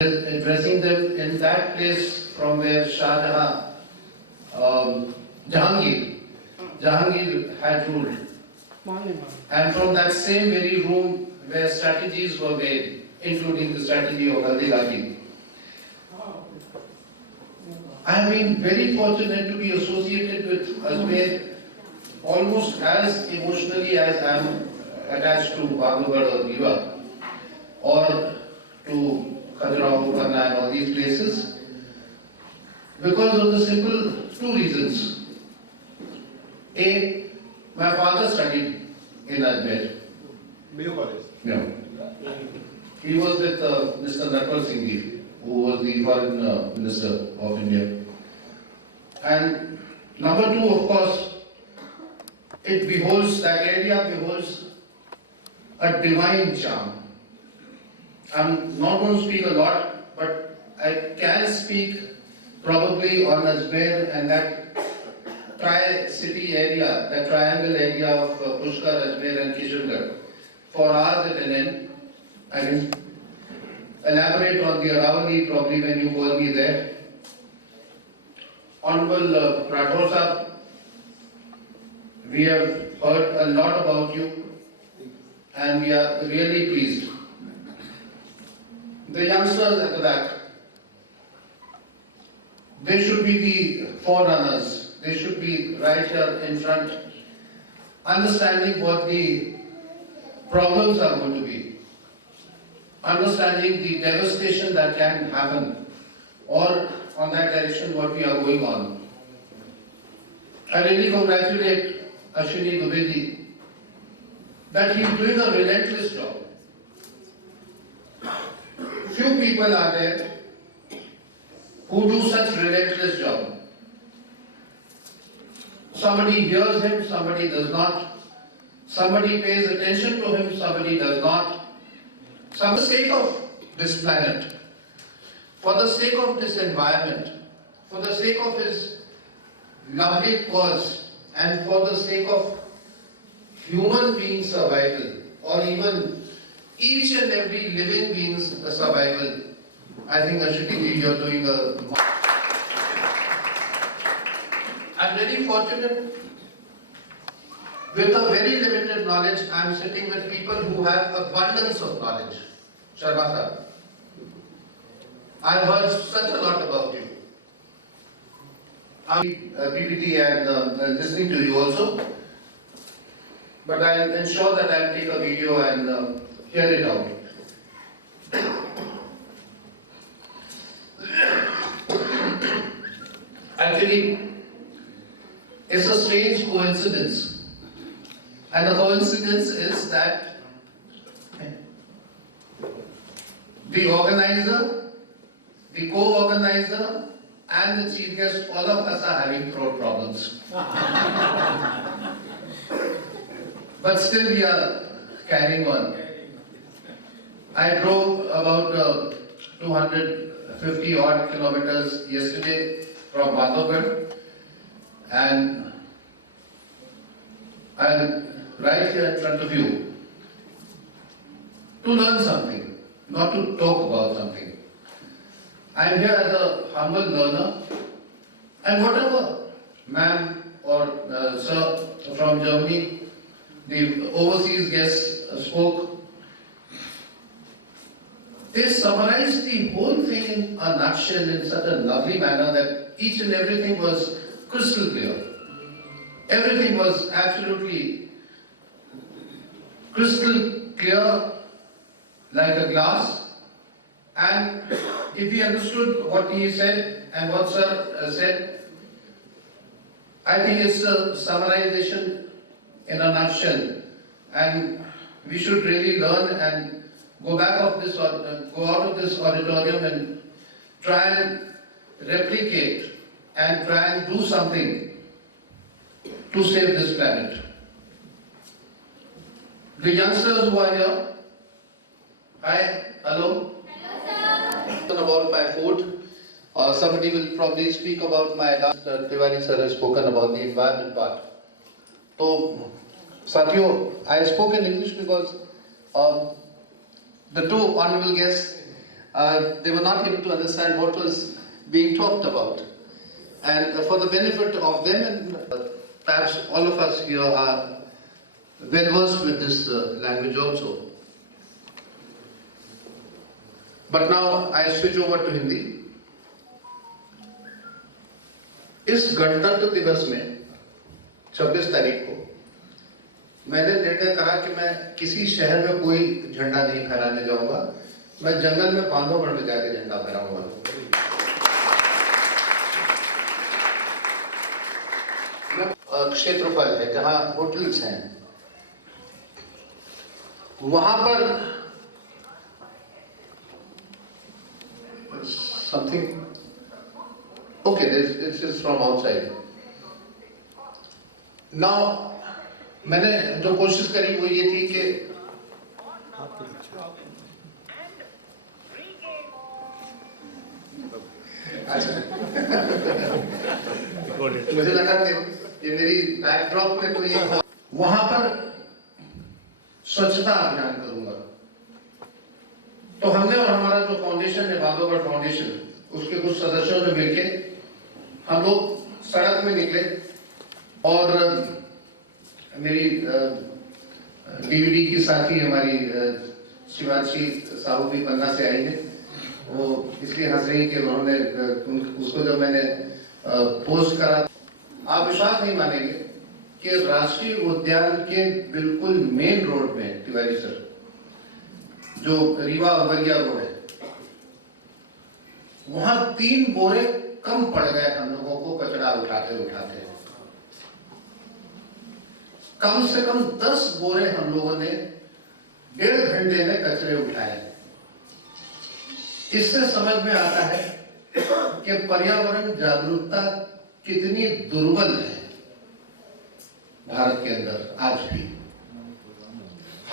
addressing them in that place from where Shah Jahan, Jahangir had ruled. And from that same very room where strategies were made, including the strategy of Gandhi. I have been very fortunate to be associated with Ajmer almost as emotionally as I am attached to Bandhavgarh or Diva or to Khajuraho, Panna and all these places because of the simple two reasons. A, my father studied in Ajmer. Mayo College. No. He was with Mr. Natwar Singh, who was the foreign minister of India. And number two, of course, that area beholds a divine charm. I'm not going to speak a lot, but I can speak probably on Ajmer and that tri-city area, that triangle area of Pushkar, Ajmer and Kishangarh for hours at an end. I can elaborate on the Aravali probably when you call me there. Honorable Rathore Sahab, we have heard a lot about you and we are really pleased. The youngsters at the back, they should be the forerunners. They should be right here in front, understanding what the problems are going to be, understanding the devastation that can happen, or on that direction what we are going on. I really congratulate Ashwini Dubedi that he is doing a relentless job. Few people are there who do such relentless job. Somebody hears him, somebody does not. Somebody pays attention to him, somebody does not. For the sake of this planet, for the sake of this environment, for the sake of his lovely cause, and for the sake of human being survival, or even each and every living being's survival, I think Ashwini, you're doing a... I'm very fortunate. With a very limited knowledge, I'm sitting with people who have abundance of knowledge. Sharma sir, I've heard such a lot about you. I'm PPT and listening to you also. But I'll ensure that I'll take a video and hear it out. Actually, it's a strange coincidence. And the coincidence is that the organizer, the co-organizer, and the chief guest, all of us are having throat problems. But still we are carrying on. I drove about 250 odd kilometers yesterday from Bandhavgarh, and I'm right here in front of you to learn something, not to talk about something. I'm here as a humble learner, and whatever ma'am or sir from Germany, the overseas guest spoke, they summarized the whole thing in a nutshell in such a lovely manner that each and everything was crystal clear. Everything was absolutely crystal clear like a glass, and if he understood what he said and what sir said, I think it's a summarization in a nutshell, and we should really learn and go out of this auditorium and try and replicate and try and do something to save this planet. The youngsters who are here, hi, hello. About my food, somebody will probably speak about my last. Tiwari sir has spoken about the environment part. So, Satyo, I spoke in English because the two honorable guests they were not able to understand what was being talked about. And for the benefit of them, and perhaps all of us here are well versed with this language also. But now I switch over to Hindi. इस गणतंत्र दिवस में 26 तारीख को मैंने निर्णय करा कि मैं किसी शहर में कोई झंडा नहीं फहराने जाऊंगा, मैं जंगल में बांधवगढ़ में जाके झंडा फहराऊंगा। क्षेत्रफल है जहां होटल्स हैं, वहां पर something okay, this is from outside. Now मैंने जो कोशिश करी वो ये थी कि मुझे लगा कि ये मेरी बैकड्रॉप में कोई वहां पर स्वच्छता अभियान करूंगा। तो हमने और हमारा जो फाउंडेशन है, बांधवगढ़ फाउंडेशन, उसके कुछ सदस्यों ने मिलके हम लोग सड़क में निकले और मेरी डीवीडी की साथी हमारी शिवांशी साहू भी पन्ना से आई है। वो इसलिए हंस रही कि उन्होंने उसको जब मैंने पोस्ट करा, आप विश्वास नहीं मानेंगे कि राष्ट्रीय उद्यान के बिल्कुल मेन रोड में, तिवारी सर, जो रीवा अवलिया रोड है, वहां 3 बोरे कम पड़ गए हम लोगों को कचरा उठाते उठाते। कम से कम 10 बोरे हम लोगों ने 1.5 घंटे में कचरे उठाए। इससे समझ में आता है कि पर्यावरण जागरूकता कितनी दुर्बल है भारत के अंदर आज भी।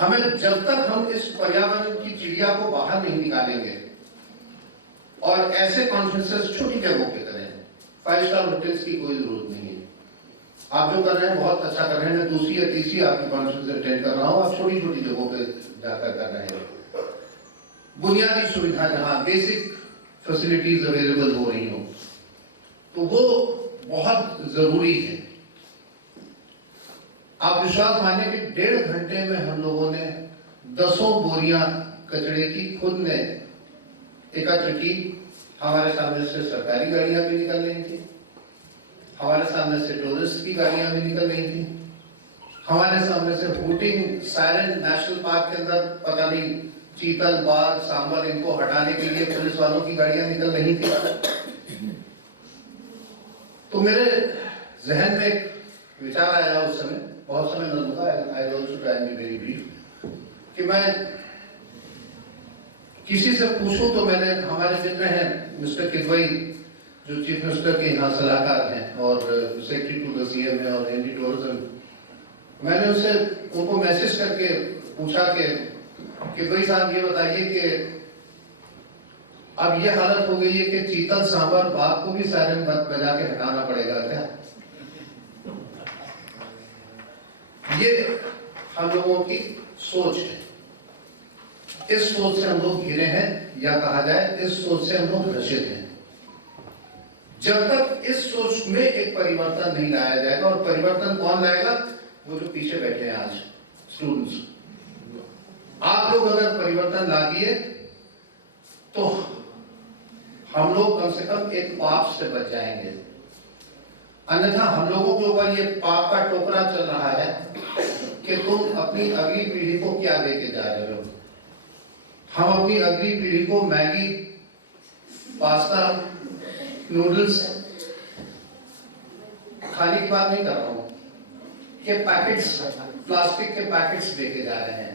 हमें जब तक हम इस पर्यावरण की चिड़िया को बाहर नहीं निकालेंगे और ऐसे कॉन्फ्रेंसेस छोटी जगहों पे करें, 5 स्टार होटल्स की कोई जरूरत नहीं है। आप जो कर रहे हैं बहुत अच्छा कर रहे हैं, मैं दूसरी या तीसरी आपकी कॉन्फ्रेंस अटेंड कर रहा हूँ, आप छोटी छोटी जगहों पे जाकर कर रहे हैं। बुनियादी सुविधा जहाँ बेसिक फैसिलिटीज अवेलेबल हो रही हो, तो वो बहुत जरूरी है। आप विश्वास माने कि 1.5 घंटे में हम लोगों ने 10 बोरियां कचरे की खुद ने एकत्र की। हमारे सामने से सरकारी गाड़ियां भी निकल रही थी, हमारे सामने से टूरिस्ट की गाड़ियां भी निकल रही थी, हमारे सामने से वोटिंग सायरन नेशनल पार्क के अंदर पता नहीं चीतल, बाघ, सांबर, इनको हटाने के लिए पुलिस वालों की गाड़ियां निकल रही थी। तो मेरे जहन में एक विचार आया उस समय, बहुत समय न लगा, I also try be very brief, कि मैं किसी से पूछूं। तो मैंने, हमारे मित्र हैं मिस्टर किदवई, जो चीफ मिनिस्टर के यहाँ सलाहकार हैं और सेक्रेटरी टू द सीएम है और एनडी टूरिज्म, मैंने उनको मैसेज करके पूछा कि भाई साहब ये बताइए कि अब ये हालत हो गई है कि चीतल, सांबर, बाघ को भी सायरन बजा के हटाना पड़ेगा क्या? ये हम लोगों की सोच है। इस सोच से हम लोग घिरे हैं, या कहा जाए इस सोच से हम लोग ग्रसित हैं। जब तक इस सोच में एक परिवर्तन नहीं लाया जाएगा, और परिवर्तन कौन लाएगा? वो जो पीछे बैठे हैं आज स्टूडेंट्स। आप लोग अगर परिवर्तन ला दिए तो हम लोग कम से कम एक पाप से बच जाएंगे। अन्यथा हम लोगों के ऊपर ये पाप का टोकरा चल रहा है कि तुम अपनी अगली पीढ़ी को क्या देके जा रहे हो। हम अपनी अगली पीढ़ी को मैगी, पास्ता, नूडल्स खाने की बात नहीं कर रहा हूं, कि पैकेट्स, प्लास्टिक के पैकेट्स देके जा रहे हैं,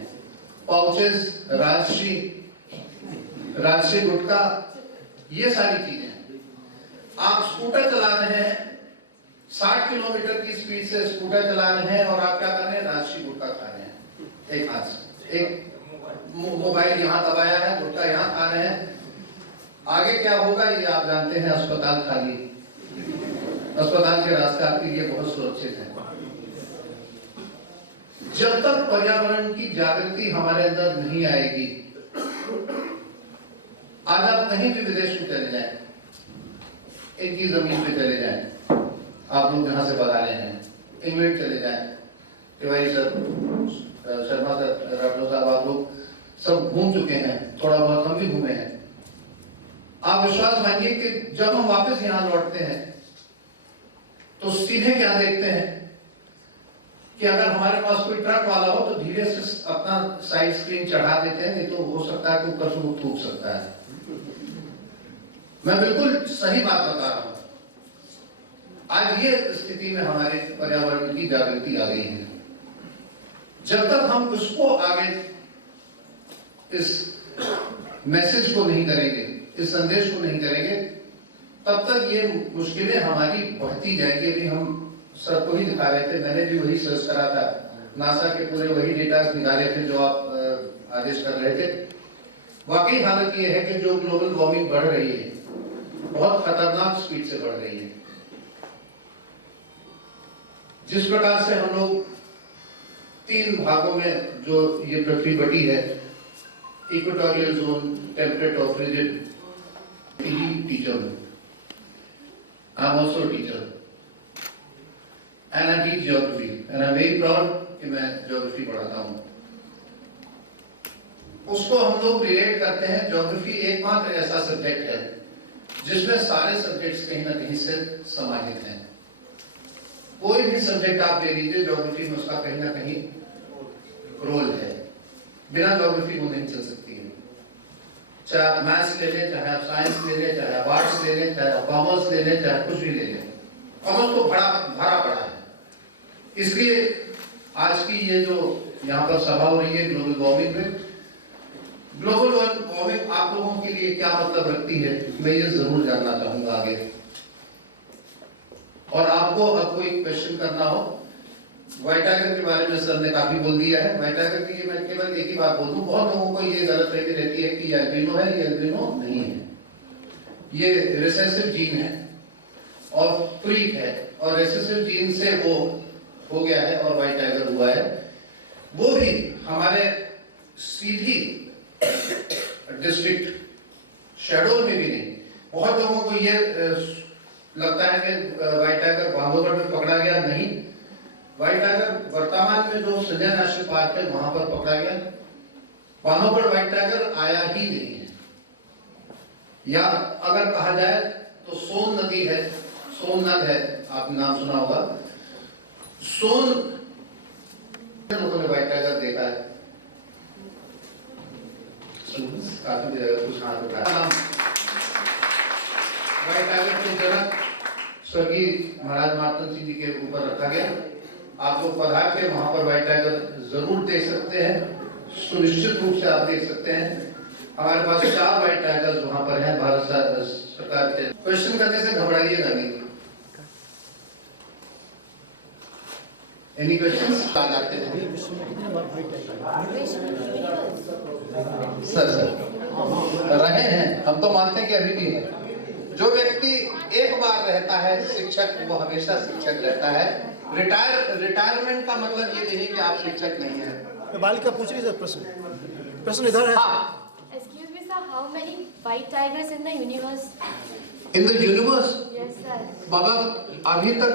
पाउचेस, राजश्री गुटखा, ये सारी चीजें। आप स्कूटर चला रहे हैं, 60 किलोमीटर की स्पीड से स्कूटर चला रहे हैं, और आप क्या कर रहे हैं? राजश्री गुटखा खा रहे हैं एक हाथ से। एक मोबाइल यहाँ दबाया है, गुटखा यहाँ खा रहे हैं। आगे क्या होगा ये आप जानते हैं। अस्पताल खाली, अस्पताल के रास्ते आपके लिए बहुत सुरक्षित है। जब तक पर्यावरण की जागृति हमारे अंदर नहीं आएगी, आज आप कहीं भी विदेश में चले जाएं, इनकी जमीन पे चले जाएं, आप लोग जहां से बता रहे हैं, इंग्लैंड चले जाएं, तिवारी सर, शर्मा सर, राठौर साहब, आप लोग सब घूम चुके हैं, थोड़ा बहुत हम भी घूमे हैं। आप विश्वास मानिए कि जब हम वापस यहाँ लौटते हैं तो सीधे क्या देखते हैं कि अगर हमारे पास कोई ट्रक वाला हो तो धीरे से अपना साइड स्क्रीन चढ़ा देते हैं, नहीं तो हो सकता है कि ऊपर से वो थूक सकता है। मैं बिल्कुल सही बात बता रहा हूं। आज ये स्थिति में हमारे पर्यावरण की जागृति आ गई है। जब तक हम उसको आगे इस मैसेज को नहीं करेंगे, इस संदेश को नहीं करेंगे, तब तक ये मुश्किलें हमारी बढ़ती जाएंगी। अभी हम सर को ही दिखा रहे थे, मैंने भी वही सर्च करा था, नासा के पूरे वही डेटा निकाले थे जो आप आदेश कर रहे थे। वाकई हालत ये है कि जो ग्लोबल वार्मिंग बढ़ रही है, बहुत खतरनाक स्पीड से बढ़ रही है। जिस प्रकार से हम लोग 3 भागों में जो ये पृथ्वी बटी है, इक्वेटोरियल जोन, टेम्परेट और फ्रिजिड, टीचर हूं, I am also teacher and I teach geography and I am very proud कि मैं ज्योग्राफी पढ़ाता हूं। उसको हम लोग रिलेट करते हैं, ज्योग्राफी एकमात्र ऐसा सब्जेक्ट है जिसमें सारे सब्जेक्ट्स कहीं ना कहीं से समाहित हैं। कोई भी सब्जेक्ट आप ले लीजिए, ज्योग्राफी में उसका कहीं ना कहीं रोल है, बिना ज्योग्राफी वो नहीं चल सकती है। चाहे आप मैथ्स ले लें, चाहे आप साइंस ले लें, चाहे आप आर्ट्स ले लें, चाहे आप कॉमर्स ले लें, चाहे कुछ भी ले लें, कॉमर्स तो भरा पड़ा है। इसलिए आज की ये जो यहाँ पर सभा हो रही है ग्लोबल वार्मिंग में, ग्लोबल वार्मिंग आप लोगों के लिए क्या मतलब रखती है, मैं ये जरूर जानना चाहूंगा आगे। और आपको अब कोई क्वेश्चन करना हो, व्हाइट टाइगर के बारे में सर ने काफी बोल दिया है। व्हाइट टाइगर की मैं केवल एक ही बात बोल दूं, बहुत लोगों को ये गलतफहमी रहती है कि ये अल्बिनो है, ये अल्बिनो नहीं है। ये रिसेसिव जीन है और फ्रीक है, और रिसेसिव जीन से वो हो गया है और व्हाइट टाइगर हुआ है। वो भी हमारे सीधी डिस्ट्रिक्ट शहडोल में भी नहीं। बहुत लोगों को ये लगता है कि व्हाइट टाइगर बांधवगढ़ में पकड़ा गया, नहीं। व्हाइट टाइगर वर्तमान में जो संजय नेशनल पार्क है वहां पर पकड़ा गया। बांधवगढ़ व्हाइट टाइगर आया ही नहीं है। या अगर कहा जाए तो सोन नदी है, सोन नद है, आपने नाम सुना होगा। सोन लोगों ने व्हाइट टाइगर देखा है, काफी कुछ हाथ उठाया। व्हाइट टाइगर के जनक स्वर्गीय महाराज मार्तन सिंह जी के ऊपर रखा गया। आप लोग पधार के वहां पर व्हाइट टाइगर जरूर देख सकते हैं, सुनिश्चित रूप से आप देख सकते हैं। हमारे पास 4 व्हाइट टाइगर्स वहां पर हैं भारत सरकार के। क्वेश्चन करने से घबराइएगा नहीं। Any questions? सर रहे हैं, हम तो मानते हैं कि अभी भी है। जो व्यक्ति एक बार रहता है शिक्षक, वो हमेशा शिक्षक रहता है। रिटायरमेंट का मतलब ये नहीं कि आप शिक्षक नहीं हैं। बालिका पूछ रही है प्रश्न इधर है। Excuse me sir, how many white tigers in the universe? In the universe? Yes sir. बाबा अभी तक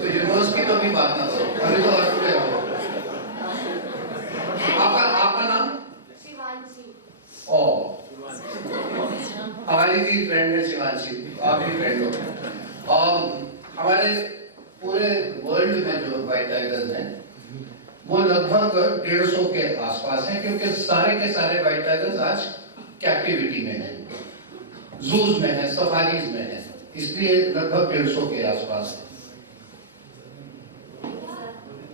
तो यूनिवर्स की तो अभी बात ना करो, अभी तो अर्थ पे रहो। आपका नाम? शिवांशी। ओ, हमारी भी फ्रेंड है शिवांशी, आप भी फ्रेंड हो। और हमारे पूरे वर्ल्ड में जो व्हाइट टाइगर्स हैं वो लगभग 150 के आसपास हैं, क्योंकि सारे के सारे व्हाइट टाइगर्स आज कैप्टिविटी में हैं, जूज में हैं, सफारीज में हैं, इसलिए लगभग 150 के आसपास है।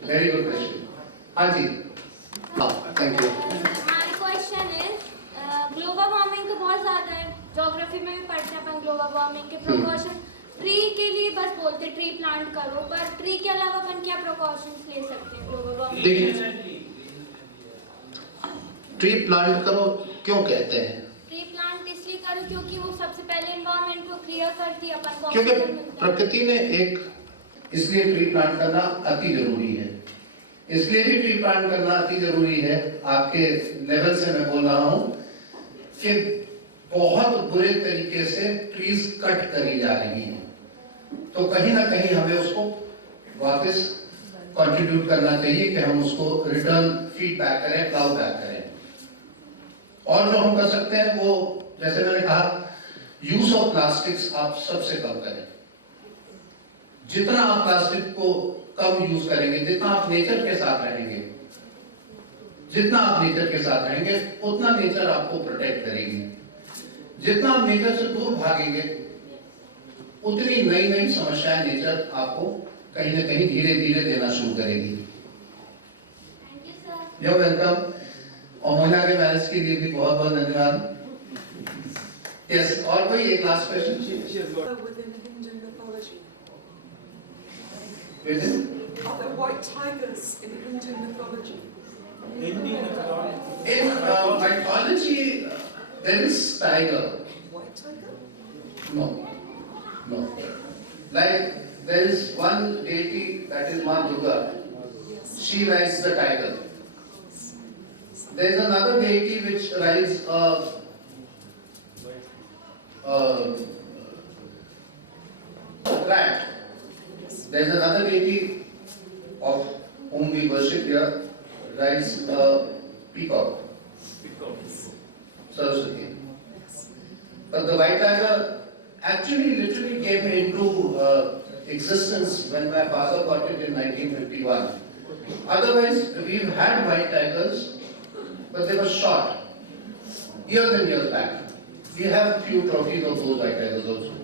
Very good question. हाँ जी, थैंक यू। हमारी क्वेश्चन है, ग्लोबल वार्मिंग तो बहुत ज्यादा है, ज्योग्राफी में भी पढ़ते हैं अपन ग्लोबल वार्मिंग के प्रिकॉशन। ट्री के लिए बस बोलते ट्री प्लांट करो, पर ट्री के अलावा अपन क्या प्रिकॉशंस ले सकते हैं ग्लोबल वार्मिंग? ट्री प्लांट करो क्यों कहते हैं? ट्री प्लांट इसलिए करो क्योंकि वो सबसे पहले एनवायरनमेंट को क्लियर करती है अपन को, क्योंकि प्रकृति ने एक, इसलिए ट्री प्लांट करना अति जरूरी है। इसलिए भी ट्री प्लांट करना अति जरूरी है, आपके लेवल से मैं बोल रहा हूं कि बहुत बुरे तरीके से ट्रीज कट करी जा रही हैं, तो कहीं ना कहीं हमें उसको वापस कंट्रीब्यूट करना चाहिए कि हम उसको रिटर्न फीडबैक करें, प्लाउ बैक करें। और जो हम कर सकते हैं वो, जैसे मैंने कहा, यूज ऑफ प्लास्टिक्स आप सबसे कम करें। जितना आप प्लास्टिक को कम यूज करेंगे, जितना आप नेचर के साथ रहेंगे, जितना आप नेचर के साथ रहेंगे, उतना नेचर आपको प्रोटेक्ट करेगी। जितना आप नेचर से दूर भागेंगे, उतनी नई नई समस्याएं नेचर आपको कहीं ना कहीं धीरे धीरे देना शुरू करेगी। Thank you sir. You welcome. और महिला के मैरिज के लिए भी बहुत बहुत धन्यवाद। यस, और कोई एक last question? Within Indian mythology. Are there white tigers in Indian mythology? In mythology, there is tiger. White tiger? No, no. Like there is one deity, that is Ma Durga. Yes. She rides the tiger. There is another deity which rides a rat. There is another deity of whom we worship here, rides a peacock. Saraswati. But the white tiger actually literally came into existence when my father got it in 1951. Otherwise, we've had white tigers, but they were shot years and years back. We have few trophies of those white tigers also.